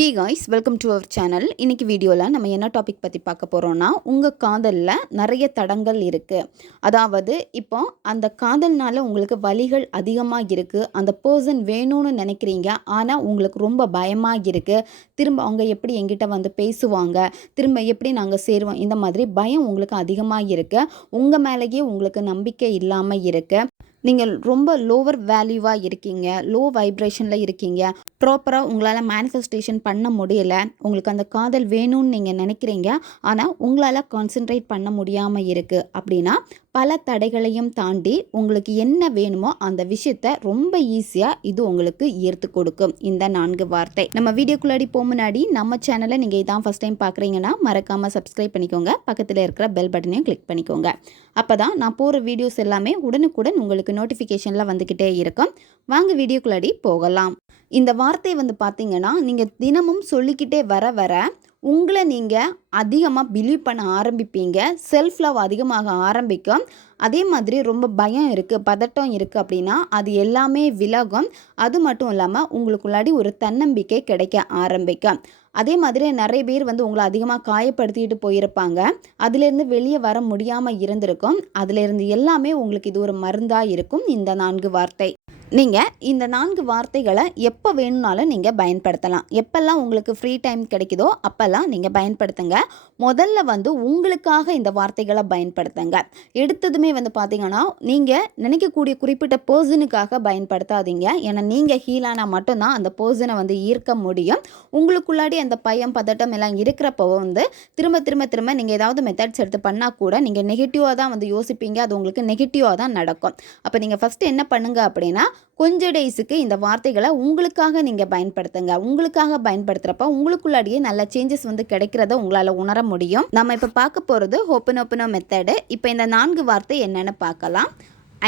Hey guys welcome to our channel இன்றைக்கி வீடியோவில் நம்ம என்ன டாபிக் பற்றி பார்க்க போகிறோன்னா உங்கள் காதலில் நிறைய தடங்கள் இருக்குது அதாவது இப்போ அந்த காதல்னால் உங்களுக்கு வலிகள் அதிகமாக இருக்குது அந்த பர்சன் வேணும்னு நினைக்கிறீங்க. ஆனால் உங்களுக்கு ரொம்ப பயமாக இருக்குது திரும்ப அவங்க எப்படி எங்கிட்ட வந்து பேசுவாங்க? திரும்ப எப்படி நாங்கள் சேருவோம்? இந்த மாதிரி பயம் உங்களுக்கு அதிகமாக இருக்குது உங்கள் மேலேயே உங்களுக்கு நம்பிக்கை இல்லாமல் இருக்குது நீங்கள் ரொம்ப லோவர் வேல்யூவாக இருக்கீங்க லோ வைப்ரேஷனில் இருக்கீங்க ப்ராப்பராக உங்களால் மேனிஃபெஸ்டேஷன் பண்ண முடியல உங்களுக்கு அந்த காதல் வேணும்னு நீங்கள் நினைக்கிறீங்க ஆனால் உங்களால் கான்சென்ட்ரேட் பண்ண முடியாமல் இருக்குது அப்படின்னா பல தடைகளையும் தாண்டி உங்களுக்கு என்ன வேணுமோ அந்த விஷயத்த ரொம்ப ஈஸியாக இது உங்களுக்கு ஈர்த்து கொடுக்கும். இந்த நான்கு வார்த்தை. நம்ம வீடியோக்குள்ளாடி போக முன்னாடி நம்ம சேனலை நீங்கள் இதான் ஃபஸ்ட் டைம் பார்க்குறீங்கன்னா மறக்காமல் சப்ஸ்கிரைப் பண்ணிக்கோங்க. பக்கத்தில் இருக்கிற பெல் பட்டனையும் கிளிக் பண்ணிக்கோங்க. அப்போ தான் நான் போகிற வீடியோஸ் எல்லாமே உடனுக்குடன் உங்களுக்கு நோட்டிஃபிகேஷனில் வந்துக்கிட்டே இருக்கும். வாங்க வீடியோக்குள்ளாடி போகலாம். இந்த வார்த்தை வந்து பார்த்தீங்கன்னா நீங்கள் தினமும் சொல்லிக்கிட்டே வர வர உங்களை நீங்கள் அதிகமாக பிலீவ் பண்ண ஆரம்பிப்பீங்க. செல்ஃப் லவ் அதிகமாக ஆரம்பிக்கும். அதே மாதிரி ரொம்ப பயம் இருக்குது பதட்டம் இருக்குது அப்படின்னா அது எல்லாமே விலகும். அது மட்டும் இல்லாமல் உங்களுக்குள்ளாடி ஒரு தன்னம்பிக்கை கிடைக்க ஆரம்பிக்கும். அதே மாதிரி நிறைய பேர் வந்து உங்களை அதிகமாக காயப்படுத்திட்டு போயிருப்பாங்க. அதுலேருந்து வெளியே வர முடியாமல் இருந்திருக்கும். அதுலேருந்து எல்லாமே உங்களுக்கு இது ஒரு மருந்தாக இருக்கும். இந்த நான்கு வார்த்தை. நீங்கள் இந்த நான்கு வார்த்தைகளை எப்போ வேணும்னாலும் நீங்கள் பயன்படுத்தலாம். எப்பெல்லாம் உங்களுக்கு ஃப்ரீ டைம் கிடைக்குதோ அப்போல்லாம் நீங்கள் பயன்படுத்துங்க. முதல்ல வந்து உங்களுக்காக இந்த வார்த்தைகளை பயன்படுத்துங்க. எடுத்ததுமே வந்து பார்த்தீங்கன்னா நீங்கள் நினைக்கக்கூடிய குறிப்பிட்ட பர்சனுக்காக பயன்படுத்தாதீங்க. ஏன்னா நீங்கள் ஹீலானால் மட்டும்தான் அந்த பர்சனை வந்து ஈர்க்க முடியும். உங்களுக்குள்ளாடி அந்த பயம் பதட்டம் எல்லாம் இருக்கிறப்போ வந்து திரும்ப திரும்ப திரும்ப நீங்கள் ஏதாவது மெத்தட்ஸ் எடுத்து பண்ணால் கூட நீங்கள் நெகட்டிவாக தான் வந்து யோசிப்பீங்க. அது உங்களுக்கு நெகட்டிவாக தான் நடக்கும். அப்போ நீங்கள் ஃபஸ்ட்டு என்ன பண்ணுங்க அப்படின்னா கொஞ்ச டேஸுக்கு இந்த வார்த்தைகளை உங்களுக்காக நீங்கள் பயன்படுத்துங்க. உங்களுக்காக பயன்படுத்துகிறப்ப உங்களுக்குள்ளாடியே நல்ல சேஞ்சஸ் வந்து கிடைக்கிறத உங்களால் உணர முடியும். நம்ம இப்போ பார்க்க போகிறது ஓப்பன் ஓப்பனோ மெத்தடு இப்போ இந்த நான்கு வார்த்தை என்னென்னு பார்க்கலாம்.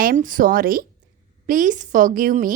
I am sorry please forgive me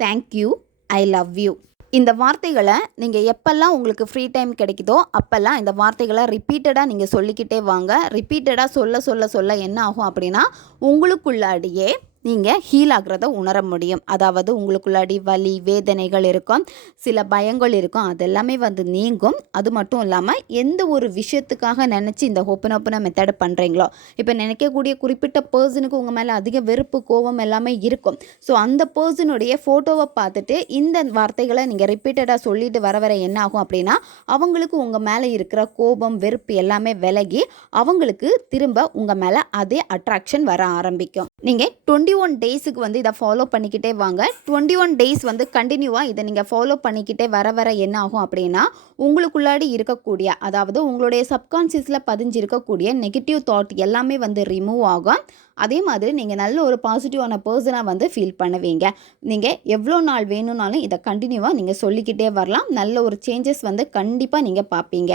thank you I love you இந்த வார்த்தைகளை நீங்கள் எப்பெல்லாம் உங்களுக்கு ஃப்ரீ டைம் கிடைக்குதோ அப்போல்லாம் இந்த வார்த்தைகளை ரிப்பீட்டடாக நீங்கள் சொல்லிக்கிட்டே வாங்க. ரிப்பீட்டடாக சொல்ல சொல்ல சொல்ல என்ன ஆகும் அப்படின்னா உங்களுக்குள்ளாடியே நீங்கள் ஹீல் ஆகிறத உணர முடியும். அதாவது உங்களுக்குள்ளாடி வலி வேதனைகள் இருக்கும் சில பயங்கள் இருக்கும் அதெல்லாமே வந்து நீங்கும். அது மட்டும் இல்லாமல் எந்த ஒரு விஷயத்துக்காக நினச்சி இந்த ஓப்பன் ஓப்பனாக மெத்தட் பண்ணுறீங்களோ இப்போ நினைக்கக்கூடிய குறிப்பிட்ட பர்சனுக்கு உங்கள் மேலே அதிக வெறுப்பு கோபம் எல்லாமே இருக்கும். ஸோ அந்த பர்சனுடைய ஃபோட்டோவை பார்த்துட்டு இந்த வார்த்தைகளை நீங்கள் ரிப்பீட்டடாக சொல்லிட்டு வர வர என்ன ஆகும் அப்படின்னா அவங்களுக்கு உங்கள் மேலே இருக்கிற கோபம் வெறுப்பு எல்லாமே விலகி அவங்களுக்கு திரும்ப உங்கள் மேலே அதே அட்ராக்ஷன் வர ஆரம்பிக்கும். நீங்கள் டுவெண்ட்டி டுவெண்ட்டி ஒன் டேஸுக்கு வந்து இதை ஃபாலோ பண்ணிக்கிட்டே வாங்க. டுவெண்ட்டி ஒன் டேஸ் வந்து கண்டினியூவாக இதை நீங்கள் ஃபாலோ பண்ணிக்கிட்டே வர வர என்ன ஆகும் அப்படின்னா உங்களுக்குள்ளாடி இருக்கக்கூடிய அதாவது உங்களுடைய சப்கான்சியஸில் பதிஞ்சிருக்கக்கூடிய நெகட்டிவ் தாட் எல்லாமே வந்து ரிமூவ் ஆகும். அதே மாதிரி நீங்கள் நல்ல ஒரு பாசிட்டிவான பர்சனாக வந்து ஃபீல் பண்ணுவீங்க. நீங்கள் எவ்வளோ நாள் வேணும்னாலும் இதை கண்டினியூவாக நீங்கள் சொல்லிக்கிட்டே வரலாம். நல்ல ஒரு சேஞ்சஸ் வந்து கண்டிப்பாக நீங்கள் பார்ப்பீங்க.